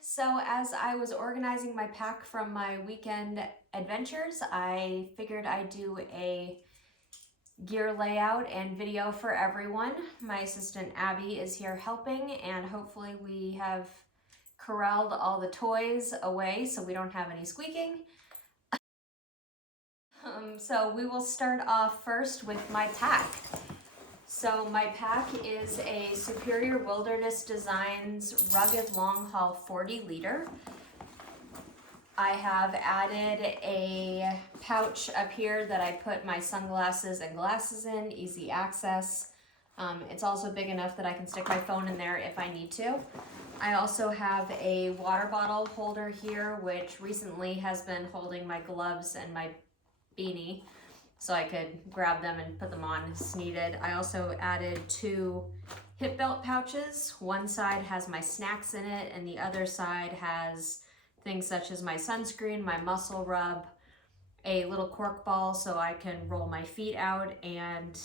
So as I was organizing my pack from my weekend adventures, I figured I'd do a gear layout and video for everyone. My assistant Abby is here helping, and hopefully we have corralled all the toys away so we don't have any squeaking. So we will start off first with my pack. So my pack is a Superior Wilderness Designs Rugged Long Haul 40 liter. I have added a pouch up here that I put my sunglasses and glasses in, easy access. It's also big enough that I can stick my phone in there if I need to. I also have a water bottle holder here, which recently has been holding my gloves and my beanie, so I could grab them and put them on as needed. I also added 2 hip belt pouches. One side has my snacks in it, and the other side has things such as my sunscreen, my muscle rub, a little cork ball so I can roll my feet out, and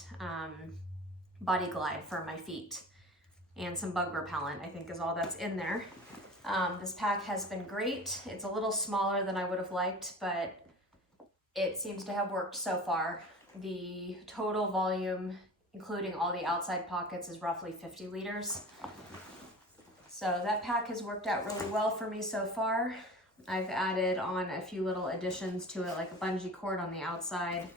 body glide for my feet, and some bug repellent, I think is all that's in there. This pack has been great. It's a little smaller than I would have liked, but it seems to have worked so far. The total volume, including all the outside pockets, is roughly 50 liters. So that pack has worked out really well for me so far. I've added on a few little additions to it, like a bungee cord on the outside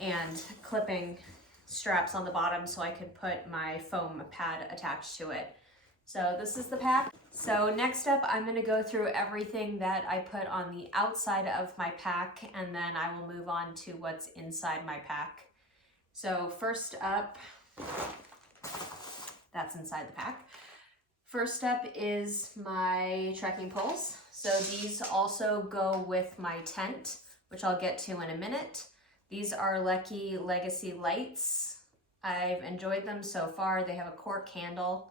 and clipping straps on the bottom so I could put my foam pad attached to it. So this is the pack. So next up, I'm gonna go through everything that I put on the outside of my pack, and then I will move on to what's inside my pack. So first up, that's inside the pack. First up is my trekking poles. So these also go with my tent, which I'll get to in a minute. These are Lecky Legacy lights. I've enjoyed them so far. They have a cork handle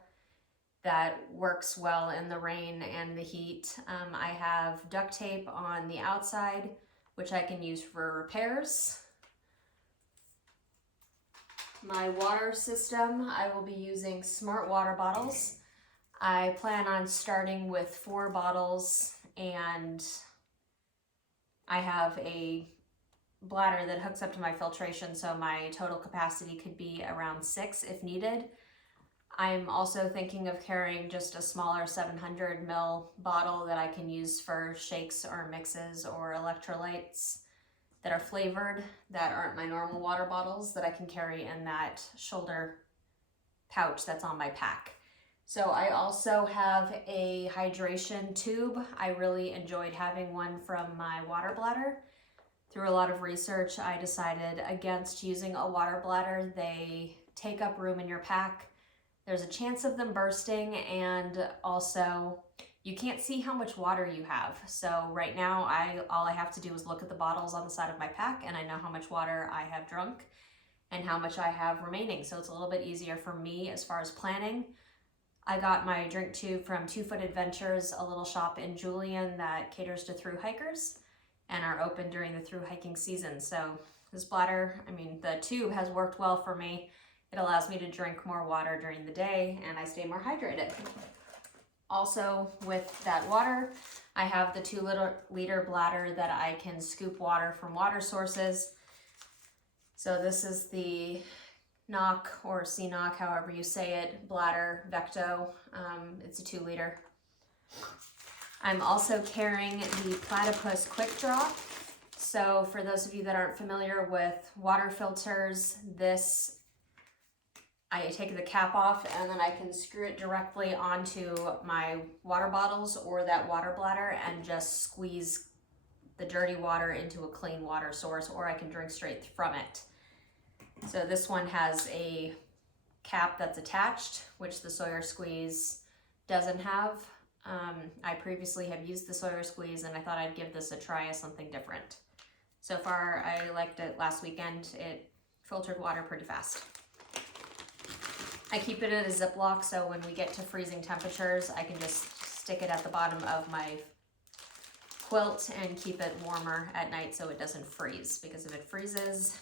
that works well in the rain and the heat. I have duct tape on the outside, which I can use for repairs. My water system, I will be using Smart water bottles. I plan on starting with 4 bottles, and I have a bladder that hooks up to my filtration, so my total capacity could be around 6 if needed. I'm also thinking of carrying just a smaller 700 ml bottle that I can use for shakes or mixes or electrolytes that are flavored, that aren't my normal water bottles, that I can carry in that shoulder pouch that's on my pack. So I also have a hydration tube. I really enjoyed having one from my water bladder. Through a lot of research, I decided against using a water bladder. They take up room in your pack. There's a chance of them bursting, and also you can't see how much water you have. So right now, all I have to do is look at the bottles on the side of my pack, and I know how much water I have drunk and how much I have remaining. So it's a little bit easier for me as far as planning. I got my drink tube from 2 Foot Adventures, a little shop in Julian that caters to thru hikers and are open during the thru hiking season. So this bladder, the tube has worked well for me. It allows me to drink more water during the day, and I stay more hydrated. Also, with that water, I have the 2 liter bladder that I can scoop water from water sources. So this is the Knock or CNOC, however you say it, bladder Vecto. It's a 2 liter. I'm also carrying the Platypus Quick Draw. So for those of you that aren't familiar with water filters, I take the cap off and then I can screw it directly onto my water bottles or that water bladder and just squeeze the dirty water into a clean water source, or I can drink straight from it. So this one has a cap that's attached, which the Sawyer Squeeze doesn't have. I previously have used the Sawyer Squeeze, and I thought I'd give this a try as something different. So far, I liked it last weekend. It filtered water pretty fast. I keep it in a Ziploc, so when we get to freezing temperatures, I can just stick it at the bottom of my quilt and keep it warmer at night so it doesn't freeze, because if it freezes,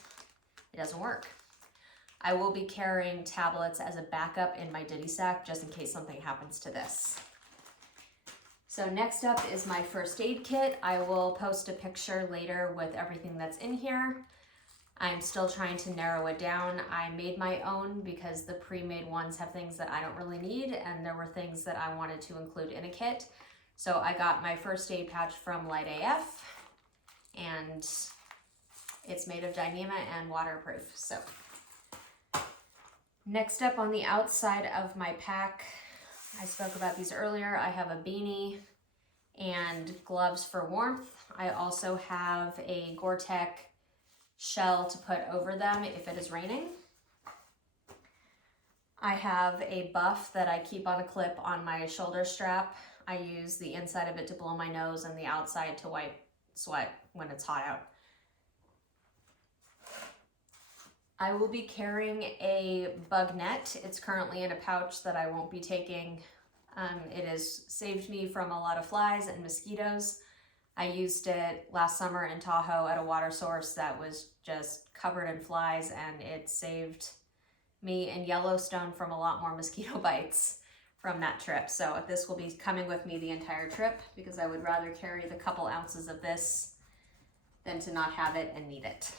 it doesn't work. I will be carrying tablets as a backup in my ditty sack just in case something happens to this. So next up is my first aid kit. I will post a picture later with everything that's in here. I'm still trying to narrow it down. I made my own because the pre-made ones have things that I don't really need, and there were things that I wanted to include in a kit. So I got my first aid patch from Light AF, and it's made of Dyneema and waterproof. So next up on the outside of my pack, I spoke about these earlier. I have a beanie and gloves for warmth. I also have a Gore-Tex shell to put over them if it is raining. I have a buff that I keep on a clip on my shoulder strap. I use the inside of it to blow my nose and the outside to wipe sweat when it's hot out. I will be carrying a bug net. It's currently in a pouch that I won't be taking. It has saved me from a lot of flies and mosquitoes. I used it last summer in Tahoe at a water source that was just covered in flies, and it saved me in Yellowstone from a lot more mosquito bites from that trip. So this will be coming with me the entire trip because I would rather carry the couple ounces of this than to not have it and need it.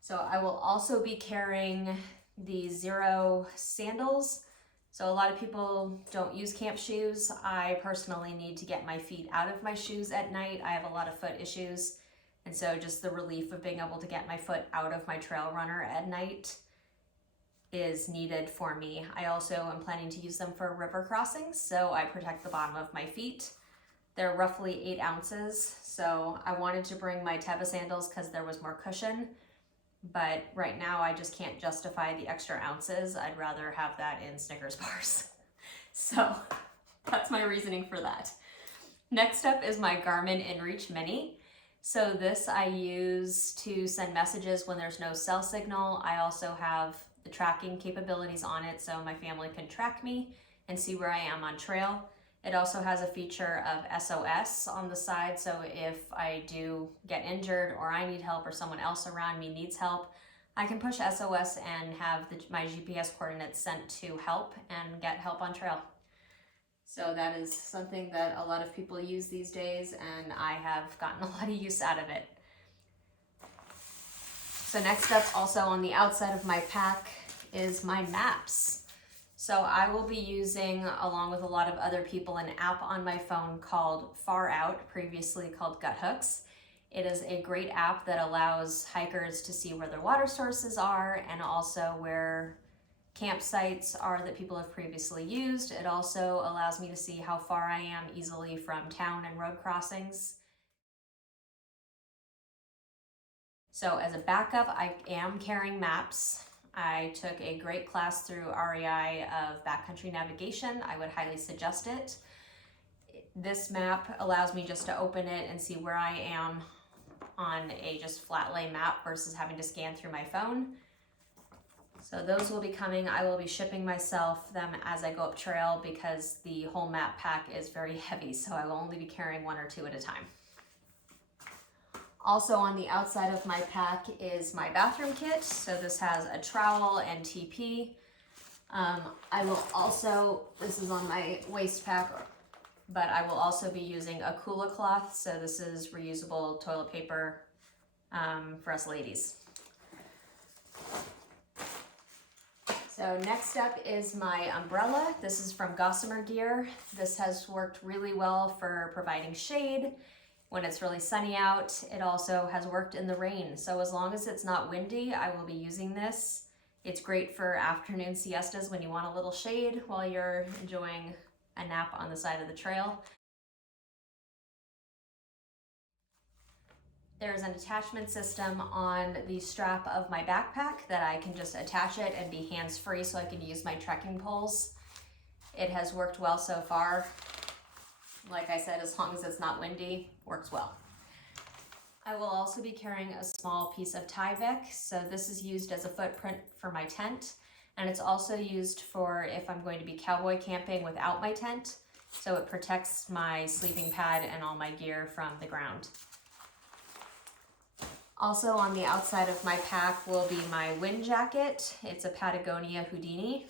So I will also be carrying the Zero sandals. So a lot of people don't use camp shoes. I personally need to get my feet out of my shoes at night. I have a lot of foot issues. And so just the relief of being able to get my foot out of my trail runner at night is needed for me. I also am planning to use them for river crossings, so I protect the bottom of my feet. They're roughly 8 ounces. So I wanted to bring my Teva sandals because there was more cushion. But right now I just can't justify the extra ounces. I'd rather have that in Snickers bars. So that's my reasoning for that. Next up is my Garmin InReach Mini. So this I use to send messages when there's no cell signal. I also have the tracking capabilities on it so my family can track me and see where I am on trail. It also has a feature of SOS on the side, so if I do get injured or I need help or someone else around me needs help, I can push SOS and have my GPS coordinates sent to help and get help on trail. So that is something that a lot of people use these days, and I have gotten a lot of use out of it. So next up, also on the outside of my pack, is my maps. So I will be using, along with a lot of other people, an app on my phone called Far Out, previously called Gut Hooks. It is a great app that allows hikers to see where their water sources are and also where campsites are that people have previously used. It also allows me to see how far I am easily from town and road crossings. So as a backup, I am carrying maps. I took a great class through REI of backcountry navigation. I would highly suggest it. This map allows me just to open it and see where I am on a just flat lay map versus having to scan through my phone. So those will be coming. I will be shipping myself them as I go up trail because the whole map pack is very heavy, so I will only be carrying 1 or 2 at a time. Also on the outside of my pack is my bathroom kit. So this has a trowel and TP. I will also, this is on my waist pack, but I will also be using a Kula cloth. So this is reusable toilet paper for us ladies. So next up is my umbrella. This is from Gossamer Gear. This has worked really well for providing shade when it's really sunny out. It also has worked in the rain. So as long as it's not windy, I will be using this. It's great for afternoon siestas when you want a little shade while you're enjoying a nap on the side of the trail. There's an attachment system on the strap of my backpack that I can just attach it and be hands-free so I can use my trekking poles. It has worked well so far. Like I said, as long as it's not windy, works well. I will also be carrying a small piece of Tyvek. So this is used as a footprint for my tent. And it's also used for if I'm going to be cowboy camping without my tent. So it protects my sleeping pad and all my gear from the ground. Also on the outside of my pack will be my wind jacket. It's a Patagonia Houdini.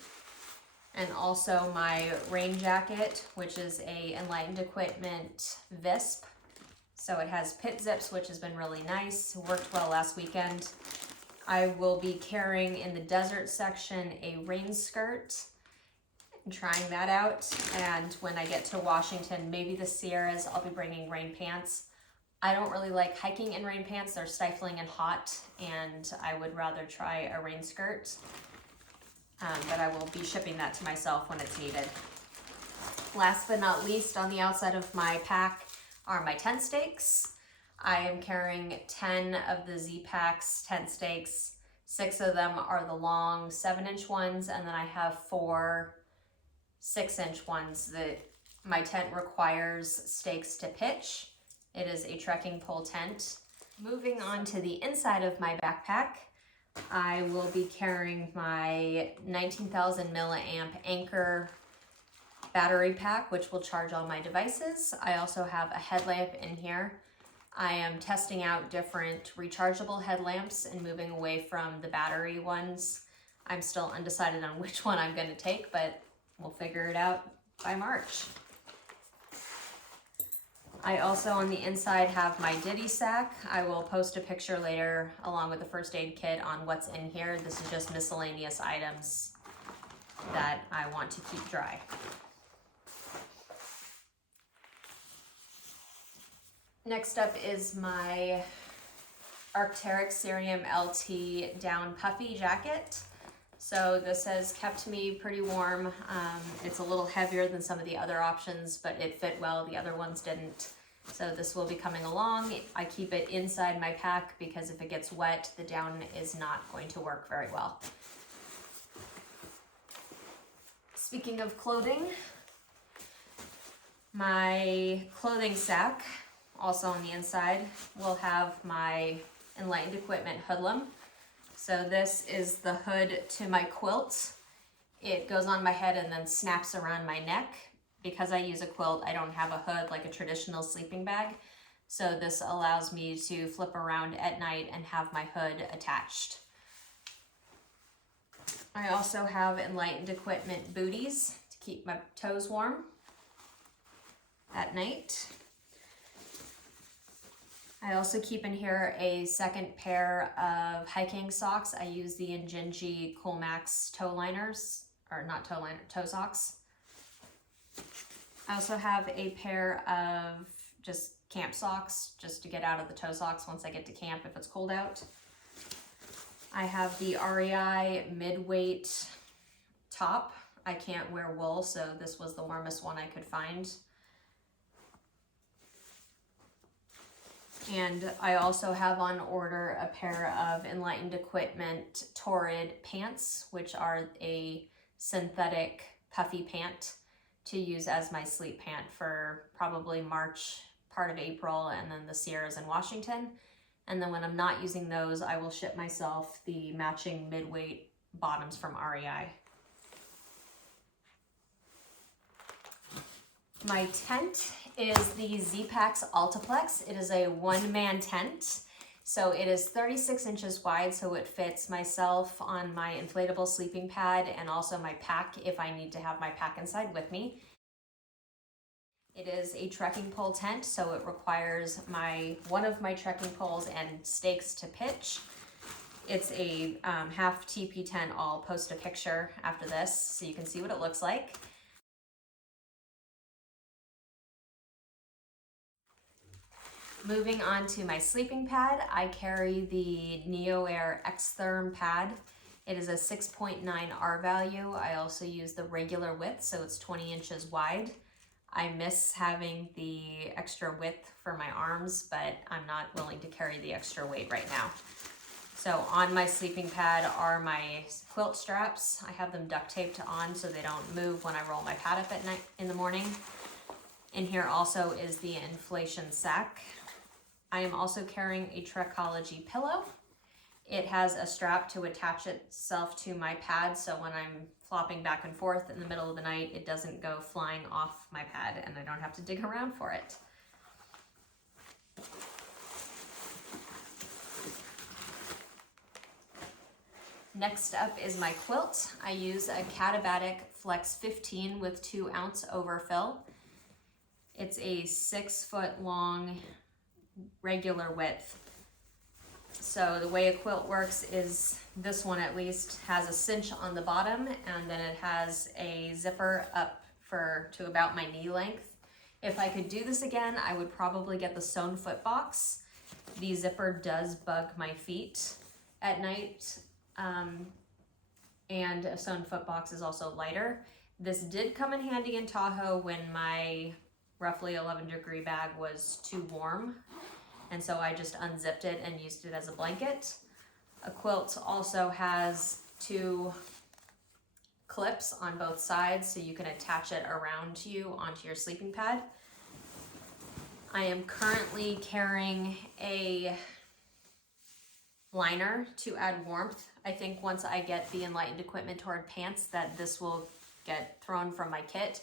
and also my rain jacket, which is a Enlightened Equipment Visp. So it has pit zips, which has been really nice. Worked well last weekend. I will be carrying in the desert section a rain skirt and trying that out. And when I get to Washington, maybe the Sierras, I'll be bringing rain pants. I don't really like hiking in rain pants. They're stifling and hot, and I would rather try a rain skirt. But I will be shipping that to myself when it's needed. Last but not least, on the outside of my pack are my tent stakes. I am carrying 10 of the Z-Packs tent stakes. 6 of them are the long 7-inch ones, and then I have 4 6-inch ones that my tent requires stakes to pitch. It is a trekking pole tent. Moving on to the inside of my backpack, I will be carrying my 19,000 milliamp Anchor battery pack, which will charge all my devices. I also have a headlamp in here. I am testing out different rechargeable headlamps and moving away from the battery ones. I'm still undecided on which one I'm going to take, but we'll figure it out by March. I also on the inside have my Diddy sack. I will post a picture later along with the first aid kit on what's in here. This is just miscellaneous items that I want to keep dry. Next up is my Arc'teryx Cerium LT down puffy jacket. So this has kept me pretty warm. It's a little heavier than some of the other options, but it fit well. The other ones didn't. So this will be coming along. I keep it inside my pack because if it gets wet, the down is not going to work very well. Speaking of clothing, my clothing sack, also on the inside, will have my Enlightened Equipment hoodlum. So this is the hood to my quilt. It goes on my head and then snaps around my neck. Because I use a quilt, I don't have a hood like a traditional sleeping bag. So this allows me to flip around at night and have my hood attached. I also have Enlightened Equipment booties to keep my toes warm at night. I also keep in here a second pair of hiking socks. I use the Injinji Cool Max toe liners, or not toe liner, toe socks. I also have a pair of just camp socks, just to get out of the toe socks once I get to camp if it's cold out. I have the REI mid-weight top. I can't wear wool, so this was the warmest one I could find. And I also have on order a pair of Enlightened Equipment Torrid pants, which are a synthetic puffy pant to use as my sleep pant for probably March, part of April, and then the Sierras in Washington. And then when I'm not using those, I will ship myself the matching mid-weight bottoms from REI. My tent is the Z-Packs Altiplex. It is a one-man tent. So it is 36 inches wide, so it fits myself on my inflatable sleeping pad and also my pack if I need to have my pack inside with me. It is a trekking pole tent, so it requires one of my trekking poles and stakes to pitch. It's a half TP tent. I'll post a picture after this so you can see what it looks like. Moving on to my sleeping pad, I carry the NeoAir X-Therm pad. It is a 6.9 R value. I also use the regular width, so it's 20 inches wide. I miss having the extra width for my arms, but I'm not willing to carry the extra weight right now. So on my sleeping pad are my quilt straps. I have them duct taped on so they don't move when I roll my pad up at night in the morning. In here also is the inflation sack. I am also carrying a Trekology pillow. It has a strap to attach itself to my pad, so when I'm flopping back and forth in the middle of the night, it doesn't go flying off my pad and I don't have to dig around for it. Next up is my quilt. I use a Catabatic Flex 15 with 2-ounce overfill. It's a 6-foot long regular width. So the way a quilt works is this one at least has a cinch on the bottom, and then it has a zipper up to about my knee length. If I could do this again, I would probably get the sewn foot box. The zipper does bug my feet at night, and a sewn foot box is also lighter. This did come in handy in Tahoe when my roughly 11-degree bag was too warm, and so I just unzipped it and used it as a blanket. A quilt also has 2 clips on both sides, so you can attach it around you onto your sleeping pad. I am currently carrying a liner to add warmth. I think once I get the Enlightened equipment toward pants that this will get thrown from my kit.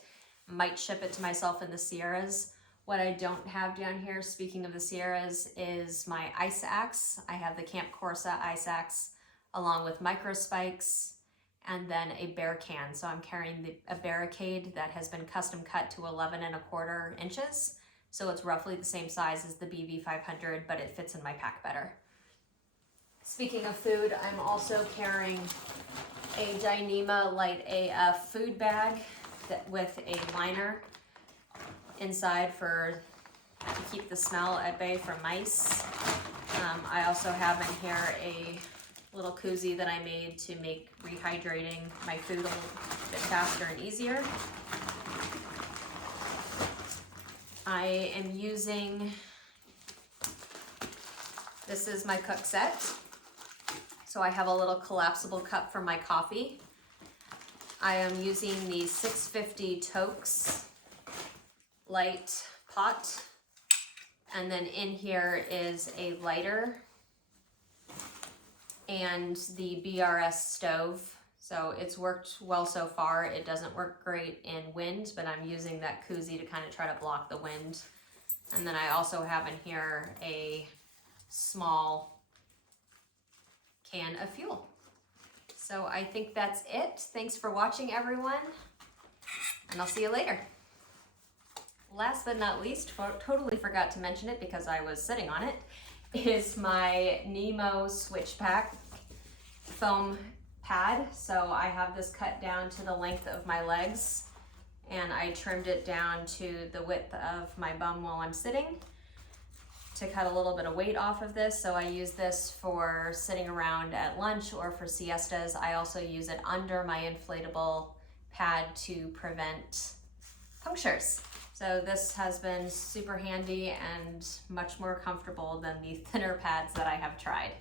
Might ship it to myself in the Sierras. What I don't have down here, speaking of the Sierras, is my ice axe. I have the Camp Corsa ice axe along with micro spikes and then a bear can. So I'm carrying a barricade that has been custom cut to 11¼ inches. So it's roughly the same size as the BV500, but it fits in my pack better. Speaking of food, I'm also carrying a Dyneema Light AF food bag with a liner inside to keep the smell at bay from mice. I also have in here a little koozie that I made to make rehydrating my food a little bit faster and easier. I am using, this is my cook set. So I have a little collapsible cup for my coffee. I am using the 650 Tokes light pot. And then in here is a lighter and the BRS stove. So it's worked well so far. It doesn't work great in wind, but I'm using that koozie to kind of try to block the wind. And then I also have in here a small can of fuel. So I think that's it. Thanks for watching, everyone, and I'll see you later. Last but not least, totally forgot to mention it because I was sitting on it, is my Nemo Switch Pack foam pad. So I have this cut down to the length of my legs, and I trimmed it down to the width of my bum while I'm sitting to cut a little bit of weight off of this. So I use this for sitting around at lunch or for siestas. I also use it under my inflatable pad to prevent punctures. So this has been super handy and much more comfortable than the thinner pads that I have tried.